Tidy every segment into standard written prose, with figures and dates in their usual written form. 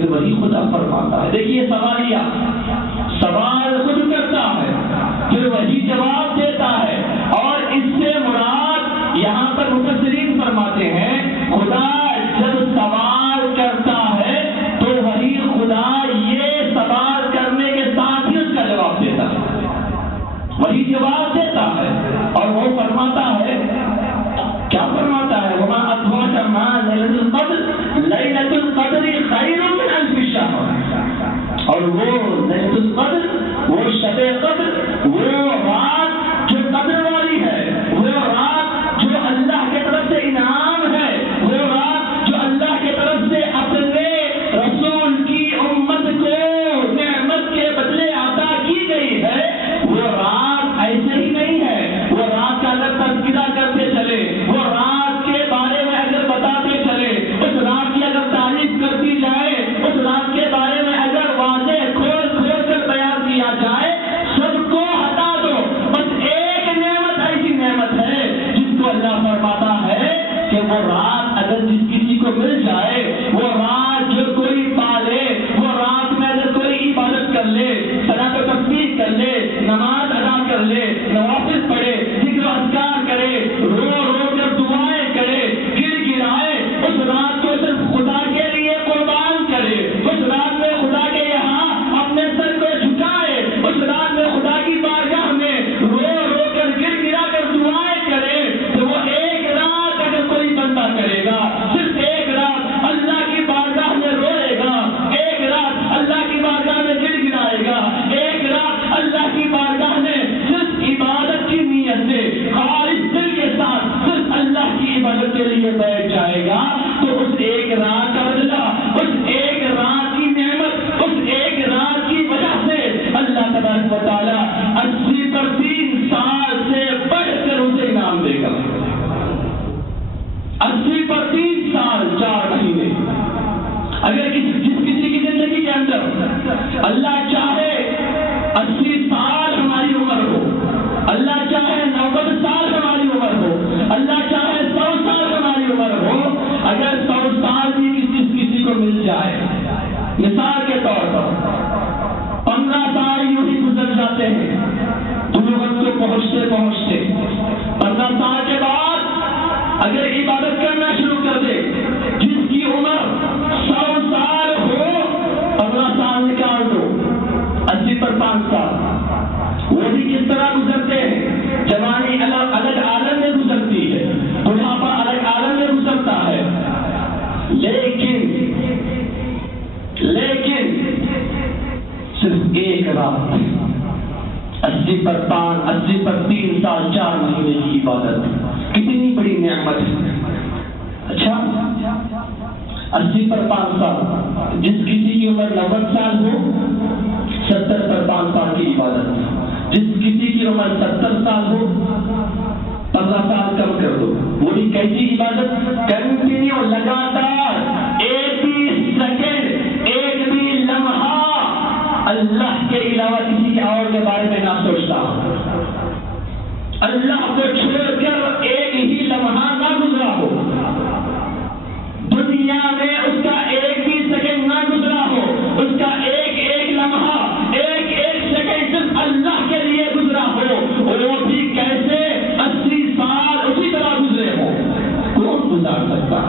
پھر وہی خدا فرماتا ہے. دیکھیے سوالیہ سوال خود کرتا ہے پھر وہی جواب دیتا ہے. اور اس سے مراد یہاں پر مفسرین فرماتے ہیں خدا جب سوال کرتا ہے تو وہی خدا یہ سوال کرنے کے ساتھ ہی اس کا جواب دیتا ہے. وہی جواب دیتا ہے اور وہ فرماتا ہے کیا فرماتا ہے وما ادراک ما لیلۃ القدر لیلۃ القدر خیر من الف شہر. اور وہ لیلۃ القدر وہ شب قدر وہ رات جو قدر والی ہے وہ رات جو اللہ کی طرف سے انعام ہے وہ رات جو اللہ کی طرف سے اپنے رسول کی امت کو نعمت کے بدلے عطا کی گئی ہے. وہ رات ایسے ہی نہیں ہے. وہ رات کا اگر تذکرہ کرتے چلے وہ رات کے بارے میں اگر بتاتے چلے اس رات کی اگر تعریف کرتی جائے اس رات کے بارے میں اگر واضح کھول کھول کر بیان کیا جائے سب کو ہٹا دو. بس ایک نعمت ایسی نعمت ہے جس کو اللہ فرماتا ہے کہ وہ رات اگر جس کسی کو مل جائے وہ رات جو کوئی پالے وہ رات میں اگر کوئی عبادت کر لے صلاۃ و تسبیح کر لے نماز ادا کر لے نوافل پڑھے ذکر و اذکار کرے رو رو کر دعائیں کرے گر گرائے اس رات کو صرف خدا کے لیے قربان کرے اس رات میں خدا کے یہاں اپنے سر کو جھکائے اس رات میں خدا کی بارگاہ میں رو رو کر گر گرا کر دعائیں کرے تو وہ ایک رات اگر کوئی بندہ کرے گا صرف ایک رات اللہ کی بارگاہ میں روئے گا ایک رات اللہ کی بارگاہ میں گر گرائے گا ایک رات اللہ کی بارگاہ میں صرف عبادت کی نیت سے خالص دل کے ساتھ صرف اللہ کی عبادت کے لیے بیٹھ جائے گا تو اس ایک رات کا بدلہ اس ایک رات کی نعمت اس ایک رات کی وجہ سے اللہ تبارک و تعالی 80 پر 3 سال سے بڑھ کر اسے انعام دے گا. 80 پر 3 سال 4 مہینے. اگر جس کسی کی زندگی کے اندر اللہ چاہے 80 سال ہماری عمر ہو اللہ چاہے 90 سال ہماری عمر ہو اللہ چاہے 100 سال ہماری عمر ہو اگر 100 سال بھی کسی کو مل جائے مثال کے طور پر 15 سال یوں ہی گزر جاتے ہیں بلوغت کو پہنچتے پہنچتے 15 سال کے بعد اگر عبادت کرنا شروع کر دے جس کی عمر 100 سال ہو 15 سال نکال دو 80 پر 5 سال وہ بھی کس طرح گزرتے ہیں. جوانی الگ عالم میں گزرتی ہے بڑھاپا الگ عالم میں گزرتا ہے لیکن صرف ایک رات 80 پر 3 سال 4 مہینے کی عبادت کتنی بڑی نعمت ہے. اچھا 80 پر 5 سال جس کسی کی عمر 90 سال ہو 70 پر 5 سال کی عبادت جس کسی کی عمر 70 سال ہو 15 سال کم کر دو وہ بھی کیسی عبادت کنٹینیو لگاتار ایک بھی سیکنڈ ایک بھی لمحہ اللہ کے علاوہ کسی کے اور کے بارے میں نہ سوچتا اللہ کو چھوڑ کر ایک ہی لمحہ نہ گزرا ہو دنیا میں اس کا ایک بھی سیکنڈ نہ گزرا ہو اس کا ایک لمحہ ایک سیکنڈ صرف اللہ کے لیے گزرا ہو وہ بھی کیسے 80 سال اسی طرح گزرے ہو کون گزار سکتا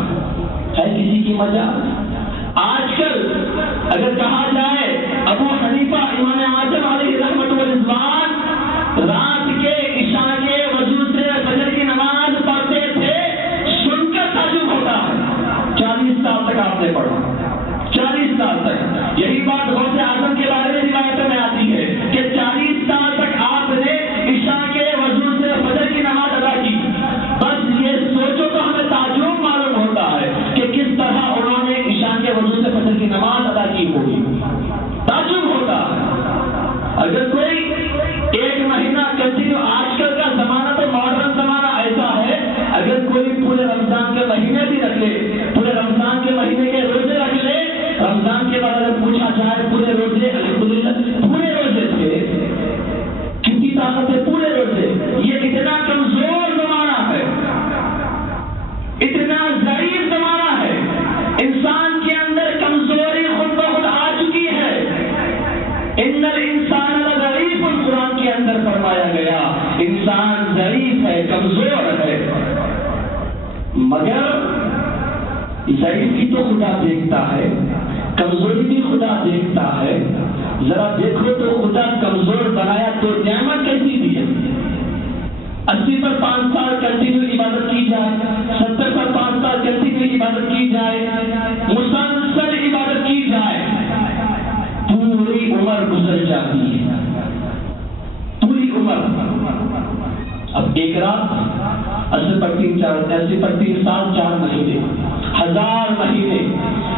ہے کسی کی مجال. آج کل اگر کہا جائے ابو حنیفہ امام اعظم علیہ رحمۃ والرضوان رات کے عشاء کے وضو سے فجر کی نماز پڑھتے تھے سن کر تعجب ہوتا ہے 40 سال تک آپ نے پڑھا 40 سال تک. یہی بات غوث اعظم کے بارے میں روایتوں میں آتی ہے کہ 40 سال تک آپ نے عشاء کے وضو سے فجر کی نماز ادا کی. بس یہ سوچو تو ہمیں تعجب معلوم ہوتا ہے کہ کس طرح انہوں نے عشاء کے وضو سے فجر کی نماز ادا کی ہوگی. تعجب ہوتا ہے. اگر کوئی ایک مہینہ کنٹینیو آج کل کا زمانہ تو ماڈرن زمانہ ایسا ہے اگر کوئی پورے رمضان کے مہینے بھی رکھ لے پورے رمضان کے مہینے کے روزے رکھ لے رمضان کے بعد اگر پوچھا جائے پورے روزے الحمدللہ پورے روزے تھے کتنی طاقت ہے پورے روزے. یہ اتنا کمزور زمانہ ہے اتنا ضعیف زمانہ ہے انسان کے اندر کمزوری خود مگر ضعیف بھی تو خدا دیکھتا ہے، کمزوری بھی خدا دیکھتا ہے. ذرا دیکھو تو خدا کمزور بنایا تو نعمت کیسی دی ہے. 80 پر 5 سال کنٹینیو عبادت کی جائے، 70 پر 5 سال کنٹینیو عبادت کی جائے، مسلسل عبادت کی جائے، پوری عمر گزر جاتی ہے، پوری عمر. اب ایک رات 80 پر 3 سال 4 مہینے، 1000 مہینے،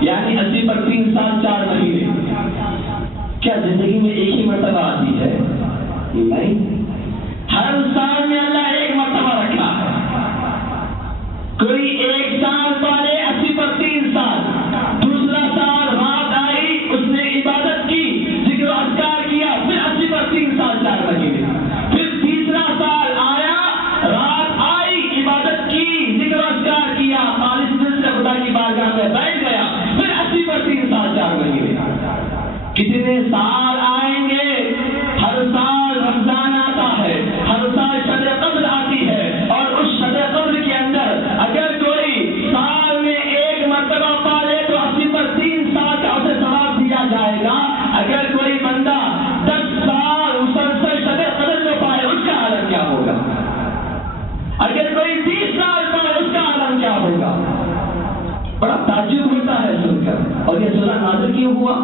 یعنی 80 پر 3 سال 4 مہینے. کیا زندگی میں ایک ہی مرتبہ آتی ہے؟ نہیں، ہر سال میں اللہ ایک مرتبہ رکھا ہے. کوئی ایک سال پالے 80 پر 3 سال، دوسرا سال رات آئی اس نے عبادت کی، ذکر و اذکار کیا، پھر 80 پر 3 سال 4 مہینے. پھر تیسرا سال آیا، رات آئی، عبادت کی، ذکر و اذکار کیا، خالص دل سے خدا کی بارگاہ میں بیٹھ گیا، پھر 80 پر 3 سال 4 مہینے. کتنے سال آئیں گے؟ ہر سال رمضان آتا ہے، ہر سال شب قدر آتی ہے، اور اس شب قدر کے اندر اگر کوئی سال میں ایک مرتبہ پالے تو 80 پر 3 سال کا اسے ثواب دیا جائے گا. اگر کوئی بندہ 10 سال مسلسل شب قدر میں پائے اس کا عالم کیا ہوگا؟ اگر کوئی 20 سال پائے اس کا عالم کیا ہوگا؟ بڑا تعجب ہوتا ہے سن کر. اور یہ سورہ نازل کیوں ہوا؟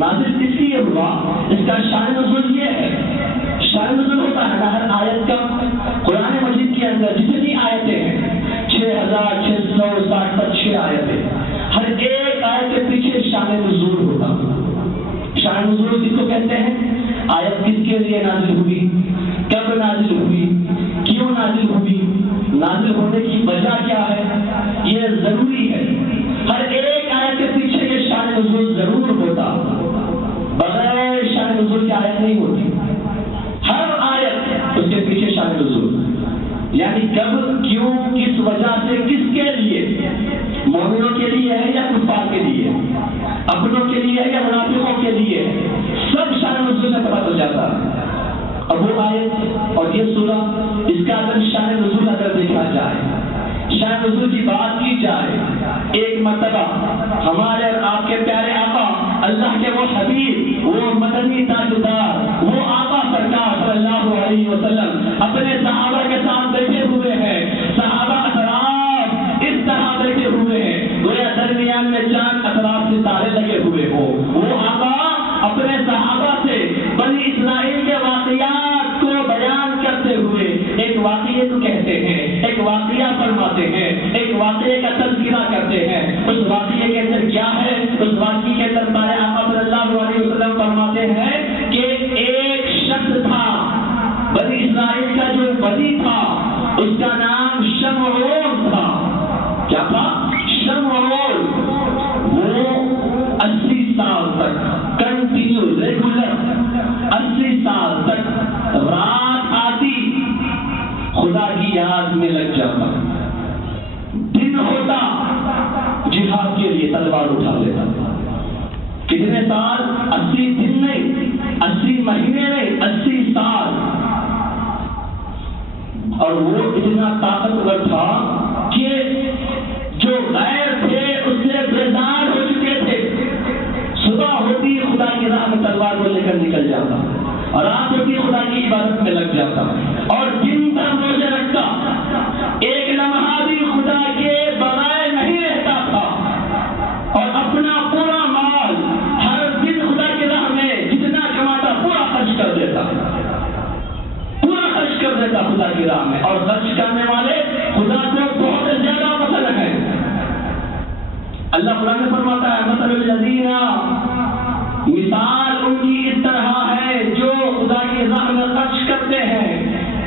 نازل اس لیے ہوا، اس کا شان نزول یہ ہے. شان نزول ہوتا ہے ہر آیت کا. قرآن مجید کے اندر جتنی آیتیں ہیں 6666 آیتیں، ہر ایک آیت کے پیچھے شان نزول ہوتا. شان نزول جس کو کہتے ہیں آیت کس کے لیے نازل ہوئی، کب نازل ہوئی، کیوں نازل ہوئی، نازل ہونے کی وجہ کیا ہے، یہ ضروری ہے. ہر ایک آیت کے پیچھے یہ شان نزول ضرور ہوتا، بغیر شان نزول کی آیت نہیں ہوتی. ہر آیت اس کے پیچھے شان نزول، یعنی کب، کیوں، کس وجہ سے، کس کے لیے، مومنوں کے لیے ہے یا کفار کے لیے، اپنوں کے لیے ہے یا منافقوں کے لیے، سب شان نزول سے پتہ چل جاتا ہے. اب وہ آیت اور یہ سورہ، اس کا اگر شان نزول اگر دیکھا جائے، شان نزول کی بات کی جائے، ایک مرتبہ ہمارے اور آپ کے پیارے آقا، اللہ کے وہ حبیب، وہ مدنی تاجدار، وہ آقا سرکار صلی اللہ علیہ وسلم اپنے صحابہ کے ساتھ بیٹھے ہوئے ہیں. صحابہ اطراف اس طرح بیٹھے ہوئے ہیں گویا درمیان میں چاند اطراف سے تارے لگے ہوئے ہو. وہ آقا اپنے صحابہ سے بنی اسرائیل کے واقعات کو بیان کرتے ہوئے ایک واقعے کو کہتے ہیں، ایک واقعہ فرماتے ہیں، ایک واقعے کا تذکرہ کرتے ہیں. اس واقعے کے اندر کیا ہے؟ اس واقعے کے اندر ہمارے آقا صلی اللہ علیہ وسلم فرماتے ہیں کہ ایک شخص تھا بنی اسرائیل کا، جو ولی تھا، اس کا نام شمعون تھا. کیا تھا؟ شمعون. وہ 80 سال تک کنٹینیو ریگولر 80 سال تک رات آتی خدا کی یاد میں لگ جاتا، دن ہوتا جہاد کے لیے تلوار اٹھا لیتا. کتنے سال؟ 80 دن نہیں، 80 مہینے نہیں، 80 سال. اور وہ اتنا طاقتور تھا کہ جو غیر تھے اس سے بیزار ہو چکے تھے. صبح ہوتی خدا کی راہ میں تلوار کو لے کر نکل جاتا، اور رات ہوتی خدا کی عبادت میں لگ جاتا، اور دن بھر روزے رکھتا. ایک لمحہ بھی خدا کے بغیر نہیں رہتا تھا، اور اپنا پورا مال ہر دن خدا کی راہ میں جتنا کماتا پورا خرچ کر دیتا، پورا خرچ کر دیتا خدا کی راہ میں. اور خرچ کرنے والے خدا کو بہت زیادہ پسند ہے. اللہ قرآن میں فرماتا ہے مثل الذین، مثال ان کی اس طرح ہے جو خدا کی راہ میں خرچ کرتے ہیں.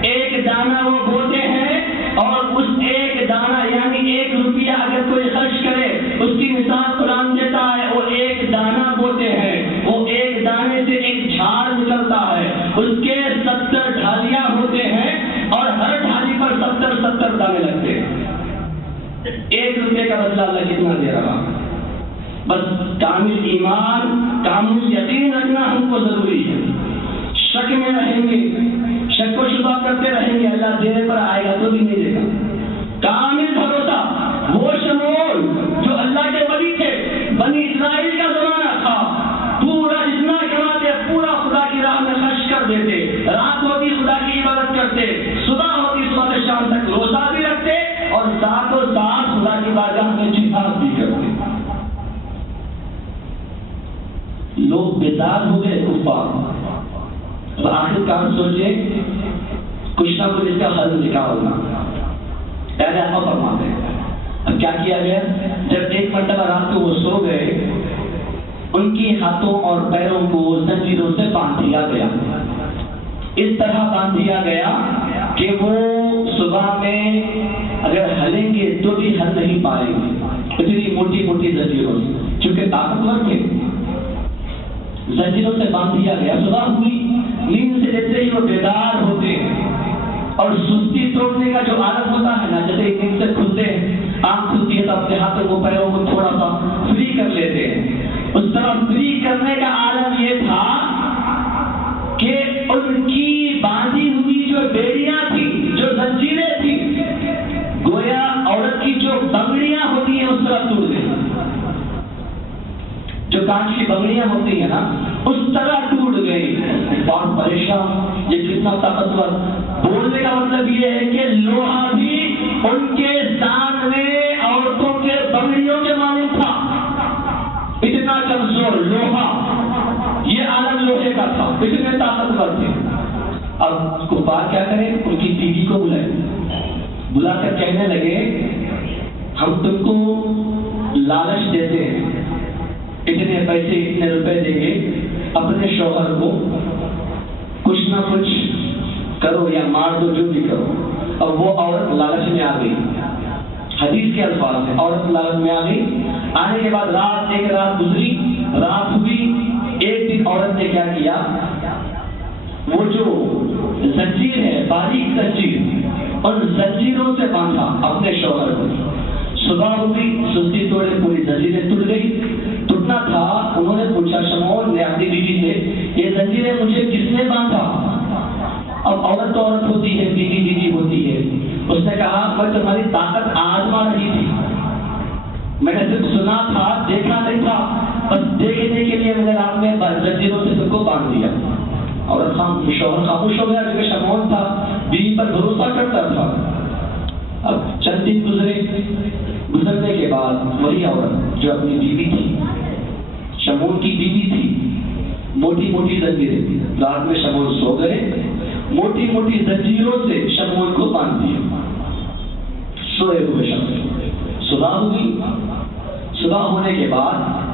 ایک دانہ وہ بوتے ہیں، اور اس ایک دانہ یعنی 1 روپیہ اگر کوئی خرچ کرے، اس کی مثال قرآن دیتا ہے وہ ایک دانہ بوتے ہیں، وہ ایک دانے سے ایک جھاڑ نکلتا ہے، اس کے 70 ڈھالیاں ہوتے ہیں، اور ہر ڈھالی پر 70 دانے لگتے ہیں. 1 روپے کا بدلہ اللہ کتنا دے رہا؟ بس کامل ایمان، کامل یقین رکھنا ہم کو ضروری ہے. شک میں رہیں گے، شک و شبہ کرتے رہیں گے، اللہ دینے پر آئے گا تو بھی نہیں دے گا. کامل بھروسہ وہ شمول جو اللہ کے ولی تھے، بنی اسرائیل کا زمانہ تھا، پورا جتنا کماتے پورا خدا کی راہ میں خرچ کر دیتے، رات ہوتی خدا کی عبادت کرتے، صبح ہوتی صبح سے شام تک روزہ بھی رکھتے اور ساتھ و ساتھ خدا کی بارگاہ میں جہاد بھی کرتے۔ لوگ بیدار ہو گئے کفار، اب آخر کام سوچے کچھ نہ کچھ اس کا حل نکالنا، پہلے آپ فرماتے ہیں۔ اب کیا کیا گیا؟ جب ایک مرتبہ رات کو وہ سو گئے، ان کی ہاتھوں اور پیروں کو زنجیروں سے باندھ دیا گیا، اس طرح باندھ دیا گیا کہ وہ صبح میں اگر ہلیں گے تو بھی ہل نہیں پائیں گے، اتنی موٹی موٹی زنجیروں سے، چونکہ طاقتور تھے، زنجیروں سے باندھ دیا گیا۔ صبح ہوئی، نیند سے جیسے ہی وہ بیدار ہوتے اور سستی توڑنے کا جو عادت ہوتا ہے نا، جیسے نیند سے کھلتے ہیں، آنکھ کھلتی ہے تو اپنے ہاتھوں کو پیروں کو تھوڑا سا فری کر لیتے ہیں، اس طرح فری کرنے کا عالم یہ تھا کہ ان کی باندھی ہوئی جو بیڑیاں تھی، جو زنجیریں تھی، گویا عورت کی جو بنگڑیاں ہوتی ہیں اس طرح ٹوٹ گئی، جو کانچ کی بنگڑیاں ہوتی ہیں نا اس طرح ٹوٹ گئی۔ بہت پریشان، یہ کتنا طاقتور، بولنے کا مطلب یہ ہے کہ لوہا بھی ان کے سامنے عورتوں کے بنگڑیوں کے مانند تھا، اتنا کمزور لوہا، یہ عالم لوہے کا تھا، اتنے طاقتور تھے۔ اب کفار کیا کریں؟ ان کی بیوی کو بلائے، بلا کر کہنے لگے ہم تم کو لالچ دیتے ہیں، اتنے پیسے اتنے روپے دیں گے، اپنے شوہر کو کچھ نہ کچھ کرو یا مار دو، جو بھی کرو۔ اور وہ عورت لالچ میں آ گئی، حدیث کے الفاظ ہیں، عورت لالچ میں آ گئی۔ آنے کے بعد ایک رات گزری، رات ہوئی، ایک دن عورت نے کیا کیا، وہ جو زنجیر ہے، باریک زنجیر، ان زنجیروں سے باندھا اپنے شوہر کو۔ صبح ہوئی، سستی توڑے، پوری زنجیریں ٹوٹ گئی۔ ٹوٹنا تھا، انہوں نے پوچھا، شمعون نے اپنی بیوی سے، یہ زنجیریں مجھے کس نے باندھا؟ اب عورت تو عورت ہوتی ہے، بیوی بیوی ہوتی ہے، اس نے کہا میں تمہاری طاقت آزما رہی تھی، میں نے صرف سنا تھا، دیکھا نہیں تھا، بس دیکھنے کے لیے میں نے رات میں زنجیروں سے تم کو باندھ دیا۔ عورت شوہر خاموش ہو گیا، کیونکہ شمعون تھا، بیوی پر بھروسہ کرتا تھا۔ اب چند دن گزرنے کے بعد وہی عورت جو اپنی بیوی تھی، شمعون کی بیوی تھی، موٹی موٹی زنجیریں، رات میں شمعون سو گئے، موٹی موٹی زنجیروں سے شمعون کو باندھ دیا، سوئے ہوئے شمعون۔ صبح ہوئی، صبح ہونے کے بعد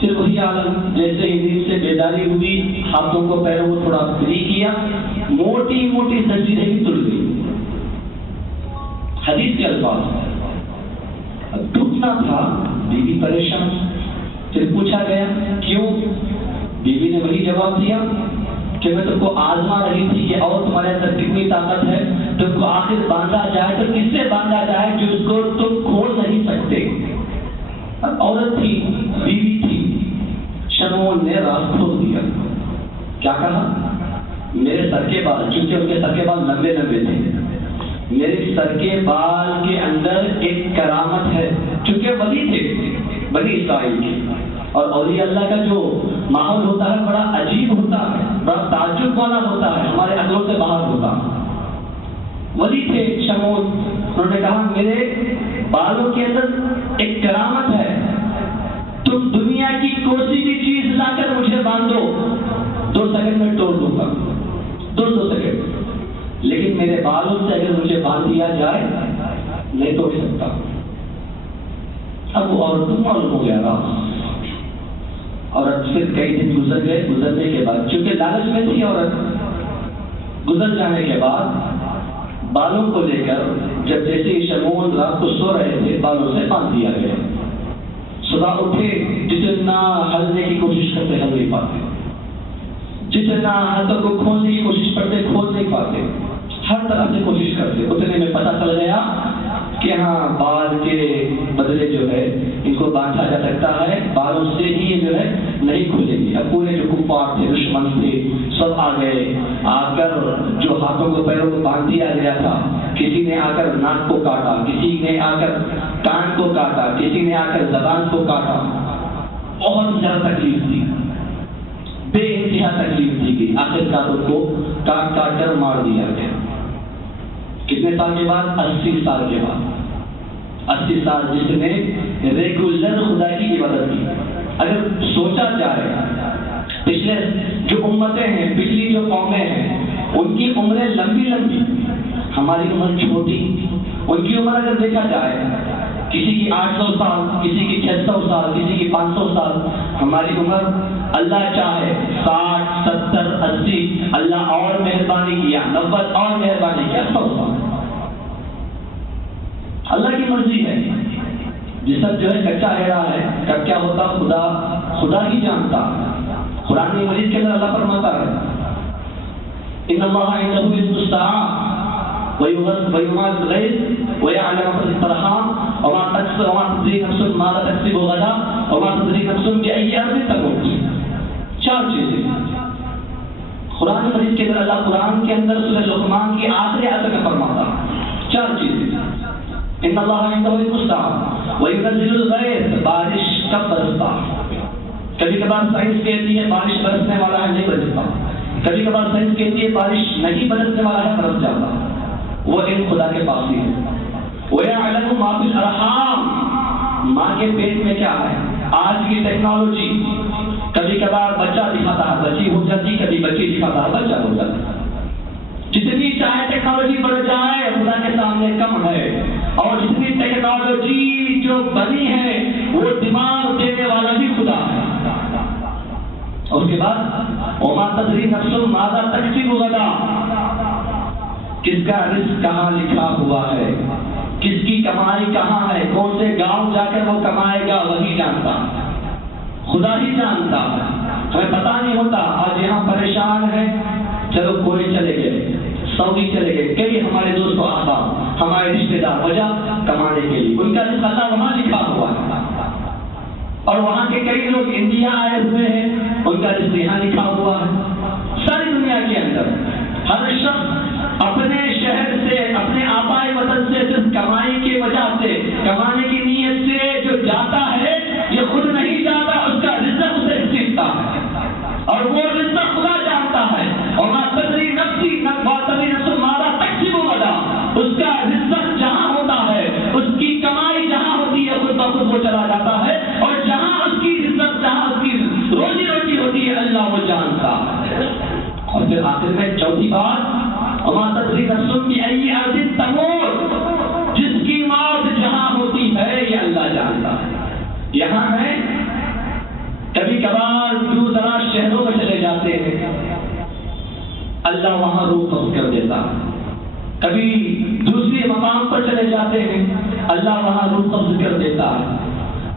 پھر وہی عالم، جیسے ہی نیند سے بیداری ہوئی، ہاتھوں کو پیروں کو تھوڑا فری کیا، موٹی موٹی زنجیریں بھی ٹوٹ گئی۔ حدیث کے الفاظ، اب ٹوٹنا تھا، بیوی پریشان، پھر پوچھا گیا کیوں؟ بیوی نے وہی جواب دیا کہ میں تم کو آزما رہی تھی کہ اور تمہارے اندر کتنی طاقت ہے، تم کو آخر باندھا جائے تو کس سے باندھا جائے جو اس کو تم کھول نہیں سکتے۔ اب عورت تھی، بیوی تھی، شمعون نے راز کھول دیا۔ کیا کہا؟ میرے سر کے بال، چونکہ ان کے سر کے بال لمبے لمبے تھے، میرے سر کے بال کے اندر ایک کرامت ہے، چونکہ ولی تھے بنی اسرائیل کے، اور اولیاء اللہ کا جو ماحول ہوتا ہے بڑا عجیب ہوتا ہے، بڑا تعجب والا ہوتا ہے، ہمارے عقلوں سے باہر ہوتا ہے۔ ولی تھے شمعون، انہوں نے کہا میرے بالوں کے اندر ایک کرامت ہے، تم دنیا کی کوئی بھی چیز لا کر مجھے باندھو، 2 سیکنڈ میں توڑ دوں گا، 2 سیکنڈ، لیکن میرے بالوں سے اگر مجھے باندھ دیا جائے نہیں توڑ سکتا۔ اب وہ عورت کو معلوم ہو گیا تھا، اور پھر کئی دن گزر گئے، گزرنے کے بعد چونکہ لالچ میں تھی عورت، گزر جانے کے بعد بالوں کو لے کر جب جیسے ہی شمعون رات کو سو رہے تھے، بالوں سے باندھ دیا گیا۔ صبح اٹھے، جتنا ہلنے کی کوشش کرتے ہل نہیں پاتے، جتنا ہاتھوں کو کھولنے کی کوشش کرتے کھول نہیں پاتے، ہر طرح سے کوشش کرتے۔ اتنے میں پتہ چل گیا کہ ہاں بال کے بدلے جو ہے ان کو باندھا جا سکتا ہے، بالوں سے ہی یہ جو ہے نہیں کھلیں گے۔ اب پورے جو کفار تھے، دشمن تھے، سب آ گئے، آ کر جو ہاتھوں کو پیروں کو باندھ دیا گیا تھا، کسی نے آ کر ناک کو کاٹا، کسی نے آ کر کان کاٹا، کسی نے آ کر زبان کو کاٹا، بہت زیادہ تکلیف دی، بے انتہا تکلیف دی گئی، آخرکار ان کو کاٹ کاٹ کر مار دیا گیا۔ کتنے سال کے بعد؟ 80 سال کے بعد۔ 80 سال جس نے ریگولر خدا کی عبادت کی۔ اگر سوچا جائے پچھلے جو امتیں ہیں، پچھلی جو قومیں ہیں، ان کی عمریں لمبی لمبی، ہماری عمر چھوٹی۔ ان کی عمر اگر دیکھا جائے، کسی کی 800 سال، کسی کی 600 سال، کسی کی 500 سال، ہماری عمر اللہ چاہے 60 70 80، اللہ اور مہربانی کیا 90 اور مہربانی کیا 100 سال۔ اللہ کی مرضی ہے۔ جسم جو ہے کچا رہا ہے، کب کیا ہوتا خدا ہی جانتا۔ قرآن مجید کے اندر اللہ فرماتا ہے ان اللہ عنده علم الساعة وينزل الغيث ويعلم ما في الأرحام وما تدري نفس ماذا تكسب غدا وما تدري نفس بأي أرض تموت۔ 4 چیزیں قرآن مجید کے اندر اللہ قرآن کے اندر سورہ لقمان کی آخری آیت میں فرماتا ہے 4 چیزیں۔ ان اللہ عنده علم الساعة وينزل الغيث، بارش کب برستا؟ کبھی کبھار سائنس کہتی ہے بارش برسنے والا ہے نہیں برستا، کبھی کبھار سائنس کہتی ہے بارش نہیں برسنے والا ہے برس جاتا، وہ علم خدا کے پاس ہی ہے۔ وَيَعْلَمُ مَا فِي الْأَرْحَامِ، ماں کے پیٹ میں کیا ہے۔ آج کی ٹیکنالوجی کبھی کبھار بچہ دکھاتا ہے بچی ہو جاتی، کبھی بچی دکھاتا ہے بچہ ہو جاتا۔ جتنی چاہے ٹیکنالوجی بڑھ جائے خدا کے سامنے کم ہے، اور جتنی ٹیکنالوجی جو بنی ہے وہ دماغ دینے والا بھی خدا ہے۔ اور اس کے بعد وما تدری نفس ماذا تکسب غدا، کس کا رزق کہاں لکھا ہوا ہے، کس کی کمائی کہاں ہے، کون سے گاؤں جا کر وہ کمائے گا، وہی جانتا، خدا ہی جانتا ہے۔ ہمیں پتہ نہیں ہوتا۔ آج یہاں پریشان ہے، چلو کوئی چلے گئے، سعودی چلے گئے، کئی ہمارے دوست و احباب ہمارے رشتے دار وجہ کمانے کے لیے، ان کا رزق اللہ وہاں لکھا ہوا ہے۔ اور وہاں کے کئی لوگ انڈیا آئے ہوئے ہیں، ان کا رزق یہاں لکھا ہوا ہے۔ ساری دنیا کے اندر ہر شخص اپنے شہر سے، اپنے آبائی وطن سے صرف کمائی کی وجہ سے، کمانے کی نیت سے جو جاتا ہے، یہ خود نہیں جاتا، اس کا رزق اسے سیکھتا ہے، اور وہ رزق خدا جانتا ہے۔ اور ما تدری نفسی ماذا تکسب غدا، اس کا رزق جہاں ہوتا ہے، اس کی کمائی جہاں ہوتی ہے، خود بخود وہ چلا جاتا ہے، اور جہاں اس کی رزق، جہاں اس کی روزی روٹی ہوتی ہے، اللہ وہ جانتا ہے۔ اور پھر آخر میں چوتھی بات وما تدری نفس بأي أرض تموت، جس کی موت جہاں ہوتی ہے یہ اللہ جانتا ہے۔ یہاں ہے کبھی کبھار دور دراز شہروں میں چلے جاتے ہیں، اللہ وہاں روح قبض کر دیتا ہے۔ کبھی دوسری مقام پر چلے جاتے ہیں، اللہ وہاں روح قبض کر دیتا ہے۔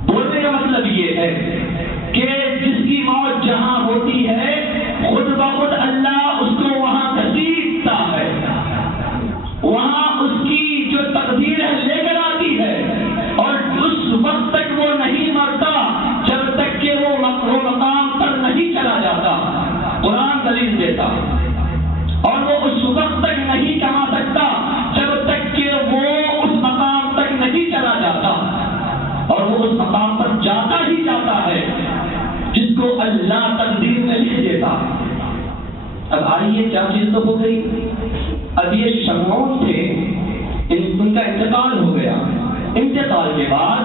بولنے کا مطلب یہ ہے کہ جس کی موت جہاں ہوتی ہے، خود بخود اللہ اس کو وہاں گھسیٹتا ہے، وہاں اس کی جو تقدیر ہے لے کر آتی ہے، اور اس وقت تک وہ نہیں مرتا جب تک کہ وہ مقام پر نہیں چلا جاتا۔ قرآن دلیل دیتا، اور وہ اس وقت تک نہیں کما سکتا جب تک کہ وہ اس مقام تک نہیں چلا جاتا، اور وہ اس مقام پر جاتا ہی جاتا ہے جس کو اللہ تقدیر میں لکھ دیتا۔ اب آئیے 4 چیز تو ہو گئی۔ اب یہ شمعون تھے، ان کا انتقال ہو گیا۔ انتقال کے بعد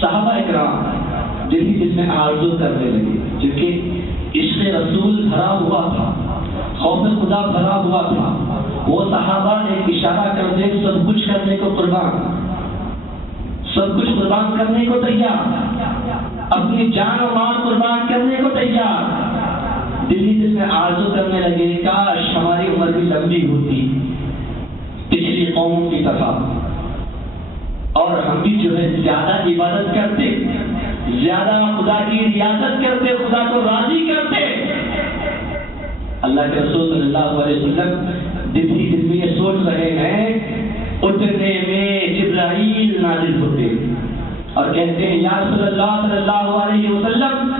صحابہ اکرام جس میں آرزو کرنے لگے، کیونکہ عشق رسول بھرا ہوا تھا، خوف خدا بھرا ہوا تھا، وہ صحابہ ایک اشارہ کر دے سب کچھ کرنے کو قربان، سب کچھ قربان کرنے کو تیار، اپنی جان و مال قربان کرنے کو تیار۔ دل میں آرزو کرنے لگے کاش ہماری عمر بھی لمبی ہوتی پچھلی قوموں کی طرح، اور ہم بھی جو ہے زیادہ عبادت کرتے، زیادہ خدا کی ریاضت کرتے، خدا کو راضی کرتے۔ اللہ کے رسول صلی اللہ علیہ وسلم دل میں یہ سوچ رہے ہیں، اتنے میں جبرائیل نازل ہوتے اور کہتے ہیں یا رسول اللہ صلی اللہ علیہ وسلم،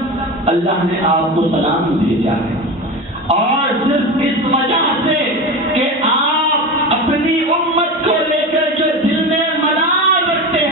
اللہ نے آپ کو سلام بھیجا ہے، اور صرف اس وجہ سے کہ آپ اپنی امت کو لے کر جو دل میں ملال رکھتے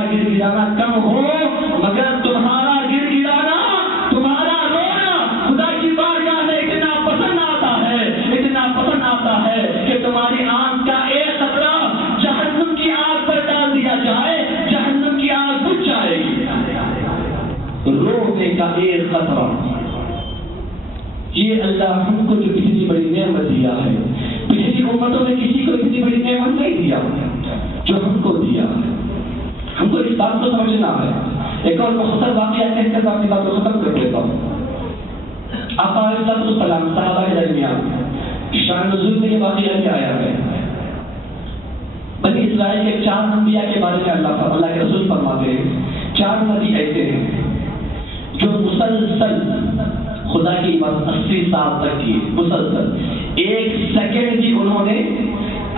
تمہارا گر گرانا کم ہو، مگر تمہارا گر گرانا، تمہارا رونا خدا کی بارگاہ میں اتنا پسند آتا ہے، اتنا پسند آتا ہے کہ تمہاری آنکھ کا ایک قطرہ جہنم کی آگ پر ڈال دیا جائے، جہنم کی آگ بجھ جائے گی۔ رونے کا ایک قطرہ، یہ اللہ ہم کو جو اتنی بڑی نعمت دیا ہے، پچھلی امتوں میں کسی کو اتنی بڑی نعمت نہیں دیا جو ہم کو دیا۔ ہم کو اس بات کو سمجھنا ہے۔ ایک اور مختصر واقعہ کہہ کر اپنی بات کو ختم کر دیتا ہوں۔ آقا علیہ السلام صحابہ کے درمیان شان نزول میں یہ واقعہ کیا آیا ہے؟ بنی اسرائیل کے 4 انبیاء کے بارے میں اللہ کے رسول فرماتے ہیں 4 نبی ایسے ہیں جو مسلسل خدا کی عبادت 80 سال تک کی، مسلسل ایک سیکنڈ بھی انہوں نے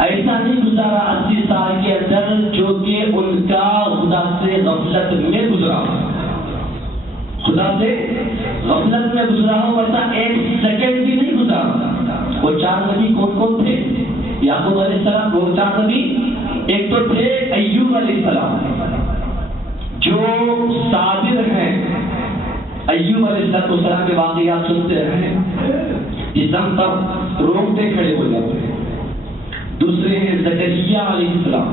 ایسا نہیں گزارا 80 سال کے اندر جو کہ ان کا خدا سے غفلت میں گزرا، خدا سے غفلت میں گزرا ہو، ویسا ایک سیکنڈ بھی نہیں گزارا۔ وہ 4 نبی کون کون تھے؟ یعقوب علیہ السلام، وہ 4 نبی ایک تو تھے ایوب علیہ السلام جو صابر ہیں۔ ایوب علیہ السلام کے واقعات سنتے ہیں، جسم پر روکتے کھڑے ہو جاتے ہیں۔ دوسرے ہیں زکریا علیہ السلام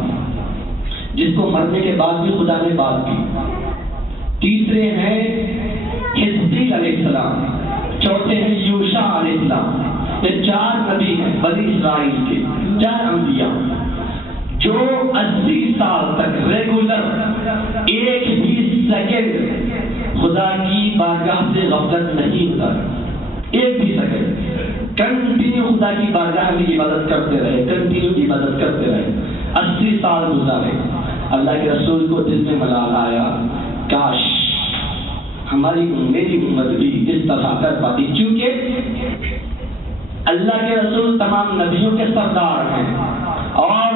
جس کو مرنے کے بعد بھی خدا نے بات کی۔ تیسرے ہیں حزقیل علیہ السلام، چوتھے ہیں یوشع علیہ السلام۔ یہ 4 نبی ہیں بنی اسرائیل کے، 4 انبیاء جو 80 سال تک ریگولر ایک بھی سیکنڈ خدا کی بارگاہ سے غفلت نہیں اترے، ایک بھی سیکنڈ کنٹینیو خدا کی بارگاہ میں عبادت کرتے رہے، کنٹینیو عبادت کرتے رہے، 80 سال گزارے۔ اللہ کے رسول کو دل میں ملال آیا، کاش ہماری میری امت بھی اس طرح کر پاتی، کیونکہ اللہ کے رسول تمام نبیوں کے سردار ہیں اور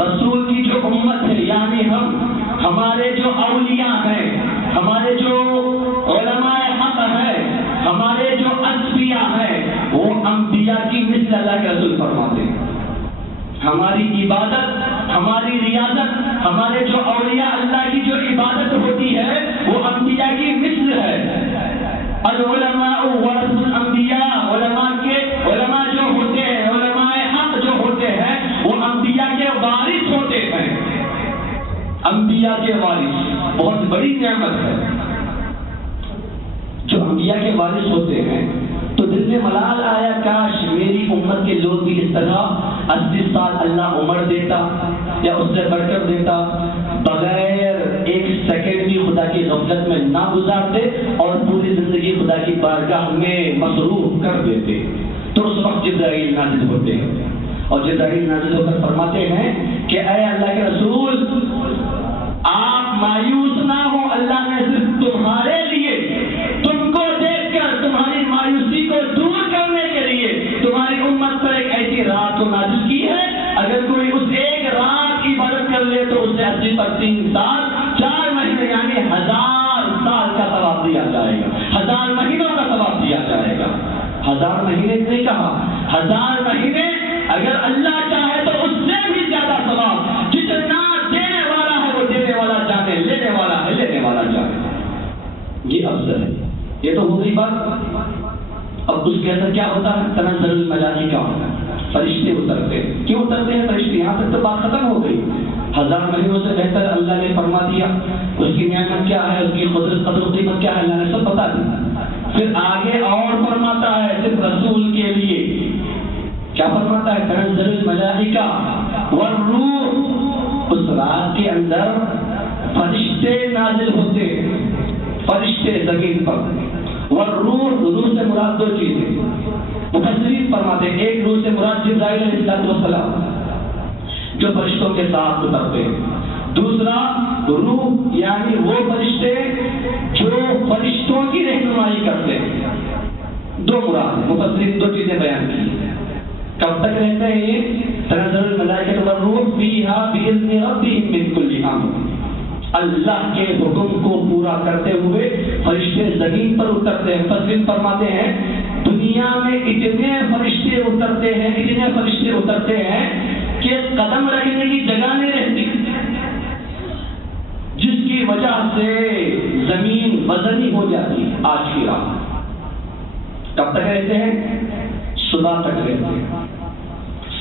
رسول کی جو امت ہے یعنی ہمارے جو اولیاء ہیں، ہمارے جو علماء حق ہیں، ہمارے جو انبیاء ہیں، وہ انبیاء کی مثل اللہ کے رسول فرماتے ہیں۔ ہماری عبادت، ہماری ریاضت، ہمارے جو اولیاء اللہ کی جو عبادت ہوتی ہے وہ انبیاء کی مثل ہے۔ العلماء ورثۃ الانبیاء، علماء جو ہوتے ہیں، علماء حق جو ہوتے ہیں وہ انبیاء کے وارث ہوتے ہیں۔ انبیاء کے وارث بہت بڑی نعمت ہے۔ جو انبیاء کے وارث ہوتے ہیں تو دل میں ملال آیا، کاش میری امت کے لوگ بھی اس طرح 80 سال اللہ عمر دیتا یا اس سے بڑھ کر دیتا، بغیر ایک سیکنڈ بھی خدا کی غفلت میں نہ گزارتے اور پوری زندگی خدا کی بارگاہ میں مصروف کر دیتے۔ تو اس وقت جبرائیل نازل ہوتے ہیں اور جبرائیل نازل ہو کر فرماتے ہیں کہ اے اللہ کے رسول، آپ مایوس نہ ہو، اللہ نے صرف تمہارے لیے، تم کو دیکھ کر تمہاری مایوسی کو دور کرنے کے لیے تمہاری امت پر ایک ایسی رات کو نازل کی ہے، اگر کوئی اس ایک رات کی عبادت کر لے تو اسے 80 پر 3 سال 4 مہینے یعنی 1000 سال کا ثواب دیا جائے گا، 1000 مہینوں کا ثواب دیا جائے گا۔ 1000 مہینے نہیں کہا، 1000 مہینے اگر اللہ چاہے تو اس سے بھی زیادہ ثواب، جتنا دینے والا ہے وہ دینے والا جانے، لینے والا ہے لینے والا جانے، یہ افضل ہے۔ یہ تو ہو گئی بات۔ اب اس کے اندر کیا ہوتا ہے؟ تنزل الملائکہ، فرشتے اترتے ہیں۔ کیوں اترتے ہیں فرشتے؟ یہاں تک تو بات ختم ہو گئی۔ 1000 مہینوں سے بہتر اللہ نے فرما دیا، اس کی نعمت کیا ہے، اس کی قدرت قدر و قیمت کیا ہے، اللہ نے سب بتا دیا۔ پھر آگے اور فرماتا ہے صرف رسول کے لیے، کیا فرماتا ہے؟ تنزل الملائکہ والروح، اس رات کے اندر فرشتے نازل ہوتے ہیں، فرشتے زمین پر، والروح، روح سے مراد 2 چیزیں مفسرین فرماتے ہیں، ایک روح سے مراد جبرائیل علیہ السلام جو فرشتوں کے ساتھ اترتے ہیں، دوسرا روح یعنی وہ فرشتے جو فرشتوں کی رہنمائی کرتے ہیں۔ 2 مراد ہیں، مفسرین 2 چیزیں بیان کی۔ کب تک رہتے ہیں یہ؟ تنزل الملائکۃ والروح فیہا بإذن ربہم من کل امر، اللہ کے حکم کو پورا کرتے ہوئے فرشتے زمین پر اترتے ہیں۔ مفسرین فرماتے ہیں دنیا میں اتنے فرشتے اترتے ہیں، اتنے فرشتے اترتے ہیں کہ قدم رکھنے کی جگہ نہیں رہتی۔ جس جس کی وجہ سے زمین وزنی ہو جاتی ہے آج کی رات. کب تک رہتے ہیں؟ صبح تک رہتے ہیں.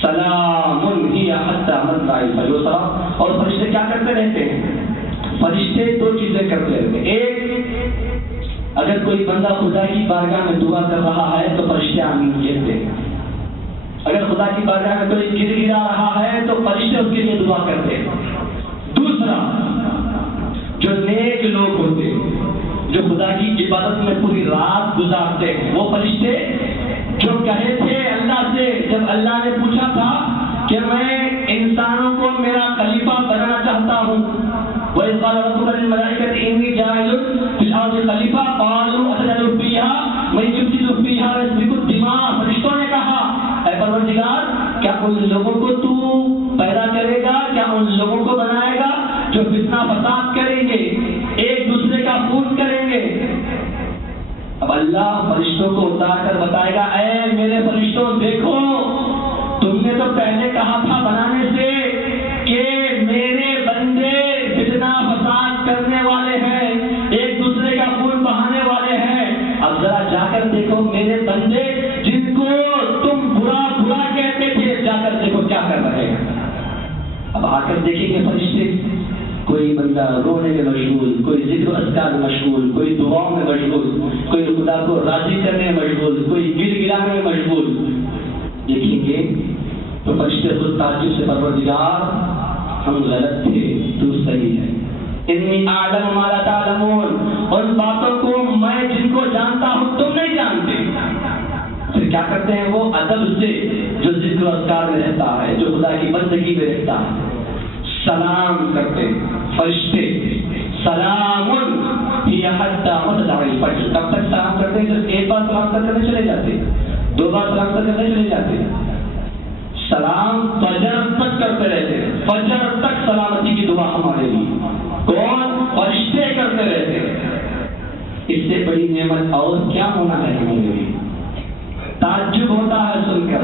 سلام ہی حتی مطلع الفجر. اور فرشتے کیا کرتے رہتے ہیں؟ فرشتے دو چیزیں کرتے رہتے ہیں. ایک، اگر کوئی بندہ خدا کی بارگاہ میں دعا کر رہا ہے تو فرشتے آمین کہتے ہیں. اگر خدا کی بارگاہ میں کوئی گر گرا رہا ہے تو فرشتے اس کے لیے دعا کرتے ہیں. دوسرا، جو نیک لوگ ہوتے ہیں جو خدا کی عبادت میں پوری رات گزارتے ہیں، وہ فرشتے جو کہے تھے اللہ سے، جب اللہ نے پوچھا تھا کہ میں انسانوں کو میرا خلیفہ بنانا چاہتا ہوں، وَإِذْ قَالَ رَبُّكَ لِلْمَلَائِكَةِ إِنِّي جَاعِلٌ فِي الْأَرْضِ خَلِيفَةً قَالُوا أَتَجْعَلُ فِيهَا مَن يُفْسِدُ فِيهَا وَيَسْفِكُ الدِّمَاءَ. فرشتوں نے کہا اے پروردگار، کیا ان لوگوں کو تو پیدا کرے گا، کیا ان لوگوں کو بنائے گا جو فتنہ فساد کریں گے، ایک دوسرے کا خون کریں گے؟ اب اللہ فرشتوں کو اتار کر بتائے گا اے میرے فرشتوں، دیکھو تم نے تو پہلے کہا تھا بنانے سے کہ میرے بندے فتنہ فساد کرنے والے ہیں، ایک دوسرے کا خون بہانے والے ہیں. اب ذرا جا کر دیکھو میرے بندے جن کو تم برا برا کہتے تھے، جا کر دیکھو کیا کر رہے ہیں. اب آ کر دیکھیں گے فرشتے، کوئی بندہ رونے میں مشغول، کوئی ذکر و اذکار میں مشغول، کوئی دعاؤں میں مشغول، کوئی خدا کو راضی کرنے میں مشغول، کوئی گر گرانے میں مشغول. دیکھیں گے تو فرشتے خود تعجب سے پروردگار ہم غلط تھے، تو صحیح ہے. انی اعلم ما لا تعلمون. ان باتوں کو میں جن کو جانتا ہوں تم نہیں جانتے. پھر کیا کرتے ہیں وہ؟ ادب سے جو ذکر و اذکار میں رہتا ہے، جو خدا کی بندگی میں رہتا ہے، سلام کرتے فرشتے. سلام ہی حتی مطلع الفجر. کب تک سلام کرتے ہیں؟ جب ایک بار سلام کرنے چلے جاتے، دو بار سلام کرنے چلے جاتے، سلام فجر تک کرتے رہتے. فجر تک سلامتی کی دعا ہمارے لیے کون؟ فرشتے کرتے رہتے. اس سے بڑی نعمت اور کیا ہونا ہے ہمارے لیے؟ تعجب ہوتا ہے سن کر.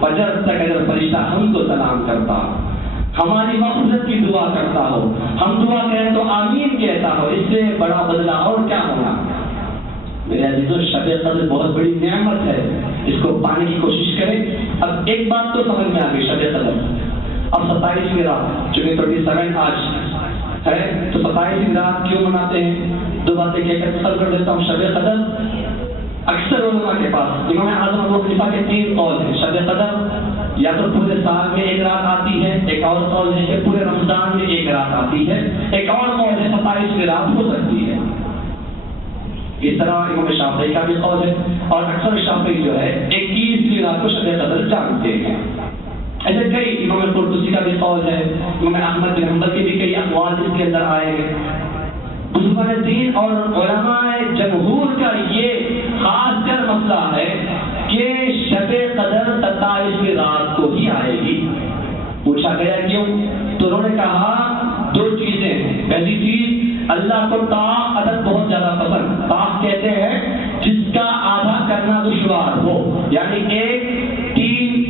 فجر تک اگر فرشتہ ہم کو سلام کرتا، ہماری مغفرت کی دعا کرتا ہو، ہم دعا کریں تو آمین کہتا ہو، اس سے بڑا بدلہ اور کیا ہونا؟ میرے عزیزوں، شب قدر بہت بڑی نعمت ہے، اس کو پانے کی کوشش کریں. اب ایک بات تو سمجھ میں آ گئی، شب قدر اب 27ویں رات، چونکہ 27 آج ہے تو 27ویں رات کیوں مناتے ہیں؟ دو باتیں کہہ کر ختم کر دیتا ہوں. شب قدر اکثر علماء کے پاس امام اعظم ابو حنیفہ کے 3 قول ہیں. شب قدر یا تو پورے سال میں ایک رات آتی ہے، ایک اور قول ہے کہ پورے رمضان میں ایک رات آتی ہے، ایک اور قول ہے 27ویں رات ہو سکتی ہے. اس طرح امام شافعی کا بھی قول ہے، اور اکثر شافعی جو ہے 21ویں رات کو شب قدر جانتے ہیں. ایسے کئی امام قرطبی کا بھی قول ہے، امام احمد بن حنبل کے بھی کئی اقوال اس کے اندر آئے ہیں. بزرگان دین اور علماء جمہور کا یہ خاص کر مسئلہ ہے کہ شب قدر 27ویں رات کو ہی آئے گی. پوچھا گیا کیوں؟ تو انہوں نے کہا 2 چیزیں ہیں. پہلی چیز، اللہ کو طاق عدد بہت زیادہ پسند. طاق کہتے ہیں جس کا آدھا کرنا دشوار ہو، یعنی 1 3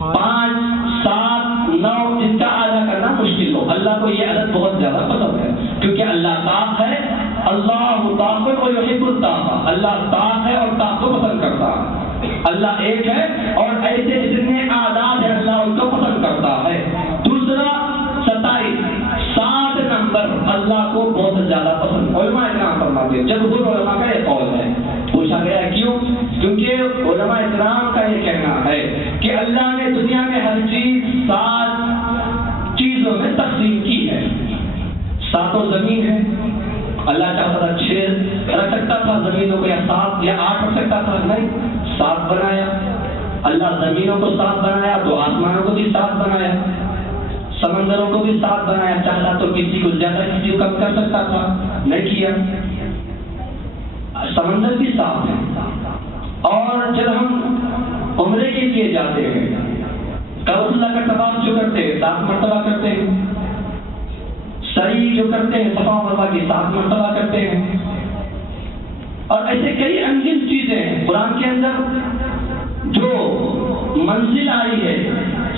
5 7 9 جن کا آدھا کرنا مشکل ہو. اللہ کو یہ عدد بہت زیادہ پسند ہے کیونکہ اللہ طاق ہے. اللہ طاق و یحب الطاق. اللہ طاق ہے اور طاق کو پسند کرتا ہے. اللہ ایک ہے اور ایسے جتنے اعداد ہیں اللہ ان کو پسند کرتا ہے. دوسرا 27 7 نمبر اللہ کو بہت زیادہ پسند. علماء اکرام فرماتے ہیں، جمہور علماء کا یہ قول ہے. پوچھا گیا کیوں؟ کیونکہ علماء اکرام کا یہ کہنا ہے کہ اللہ نے دنیا میں ہر چیز 7 چیزوں میں تقسیم کی ہے. 7 زمین ہے، اللہ چاہتا تھا 6 رکھ سکتا تھا زمینوں کو، یا 7 یا 8 رکھ سکتا تھا، نہیں 7 بنایا. اللہ زمینوں کو 7 بنایا تو آسمانوں کو بھی 7 بنایا، سمندروں کو بھی 7 بنایا. چاہتا تو کسی کو زیادہ کسی کو کم کر سکتا تھا، نہیں کیا. سمندر بھی 7 ہے. اور جب ہم عمرے کے لیے جاتے ہیں، کعبۃ اللہ کا طواف جو کرتے ہیں 7 مرتبہ کرتے ہیں. سعی جو کرتے ہیں صفا و مروہ کی 7 مرتبہ کرتے ہیں. اور ایسے کئی انگن چیزیں ہیں. قرآن کے اندر جو منزل آئی ہے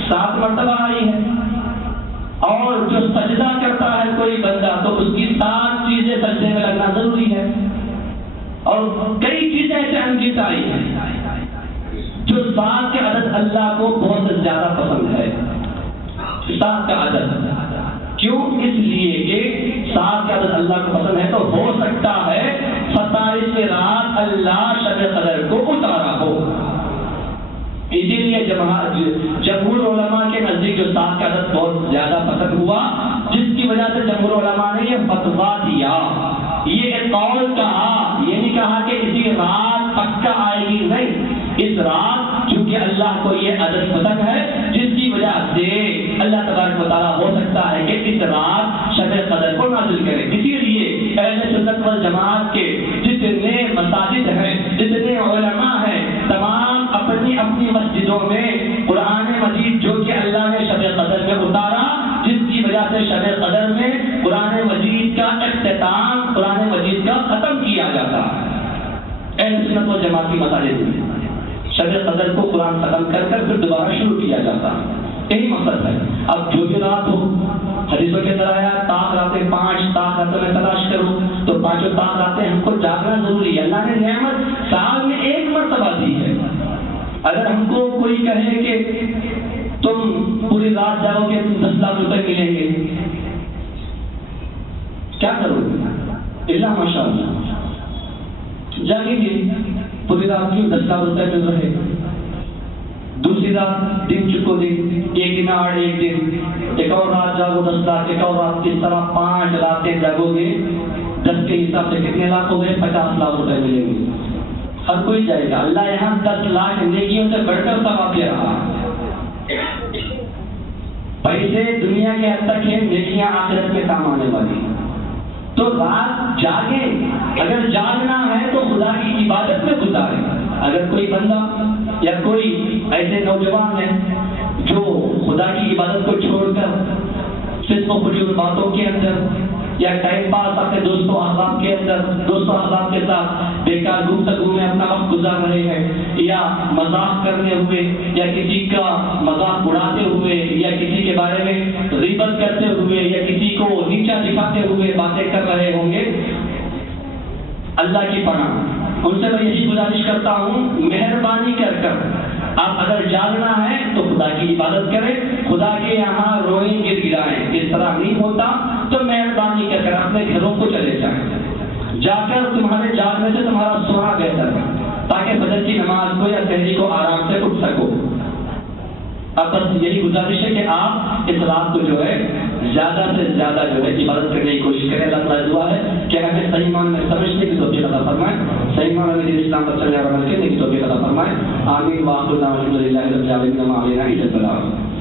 7 مرتبہ آئی ہے. اور جو سجدہ کرتا ہے کوئی بندہ تو اس کی 7 چیزیں سجدے میں لگنا ضروری ہے، اور کئی چیزیں ایسے انگیت آئی ہیں جو 7 کا عدد اللہ کو بہت زیادہ پسند ہے۔ 7 کا عدد کیوں؟ اس لیے کہ 7 کا عدد اللہ کو پسند ہے، تو ہو سکتا ہے 27 رات اللہ شب قدر کو اتارا ہو۔ اسی لیے جمہور علماء کے نزدیک جو 7 کا عدد بہت زیادہ پسند ہوا، جس کی وجہ سے جمہور علماء نے یہ فتویٰ دیا، یہ ایک قول کہا، یہ نہیں کہا کہ اسی رات پکا آئے گی، نہیں، اس رات چونکہ اللہ کو یہ عدد پسند ہے، جس کی وجہ سے اللہ تبارک و تعالیٰ ہو سکتا ہے کہ اس رات شب قدر کو نازل کرے۔ اسی لیے اہل سنت والجماعت کے جتنے مساجد ہیں، جتنے علماء ہیں، تمام اپنی اپنی مسجدوں میں قرآن مجید جو کہ اللہ نے شب قدر میں اتارا، جس کی وجہ سے شب قدر میں قرآن مجید کا اختتام، قرآن مجید کا ختم کیا جاتا ہے۔ اہل سنت والجماعت کی مساجد میں شب قدر کو قرآن ختم کر کر پھر دوبارہ شروع کیا جاتا ہے، یہی مقصد ہے۔ اب جو بھی رات ہو، حدیثوں کے اندر آیا طاق راتیں 5 طاق راتوں میں تلاش کرو، تو 5 طاق راتیں ہم کو جاگنا ضروری ہے۔ اللہ نے نعمت سال میں 1 مرتبہ دی ہے۔ اگر ہم کو کوئی کہے کہ تم پوری رات جاؤ گے 10 لاکھ روپے ملیں گے، کیا کرو گے؟ اللہ ماشاء اللہ جاگیں گے، پوری رات کیوں 10 لاکھ روپے مل رہے، دوسری رات دن چکو دن، ایک دن آڑ ایک دن، ایک اور رات جاگو 10 لاکھ، ایک اور رات، اس طرح 5 راتیں جاگو گے، 10 کے حساب سے کتنے لاکھ ہو گئے؟ 50 لاکھ روپے ملیں گے، ہر کوئی جائے گا۔ اللہ یہاں 10 لاکھ نیکیوں سے بڑھ کر ثواب دے رہا ہے۔ پیسے دنیا کے حد تک ہیں، نیکیاں آخرت میں کام آنے والی ہیں۔ تو رات جاگیں، اگر جاگنا ہے تو خدا کی عبادت میں گزاریں۔ اگر کوئی بندہ یا کوئی ایسے نوجوان ہیں جو خدا کی عبادت کو چھوڑ کر صرف و فضول باتوں کے اندر یا ٹائم پاس اپنے دوستوں احباب کے اندر، دوستوں احباب کے ساتھ بیکار گفتگو میں اپنا وقت گزار رہے ہیں، یا مذاق کرنے ہوئے، یا کسی کا مذاق اڑاتے ہوئے، یا کسی کے بارے میں غیبت کرتے ہوئے، یا کسی کو نیچا دکھاتے ہوئے باتیں کر رہے ہوں گے، اللہ کی پناہ ان سے میں یہی گزارش کرتا ہوں، مہربانی کر آپ اگر جاگنا ہے تو خدا کی عبادت کریں، خدا کے یہاں روئیں گر گرائیں۔ اس طرح نہیں ہوتا تو مہربانی کر اپنے گھروں کو چلے جائیں، جا کر تمہارے جاگنے سے تمہارا سونا بہتر ہے، تاکہ فجر کی نماز کو یا سحری کو آرام سے اٹھ سکو۔ اب بس یہی گزارش ہے کہ آپ اس رات کو جو ہے زیادہ سے زیادہ جو ہے عبادت کرنے کی کوشش کریں۔ اللہ تعالیٰ دعا ہے کہ ہمیں صحیح معنی میں سمجھنے کی توفیق عطا فرمائے، صحیح معنی میں دین اسلام پر چلنے اور عمل کرنے کی توفیق عطا فرمائے۔ آمین۔ واخر دعوانا الحمد للہ رب العالمین۔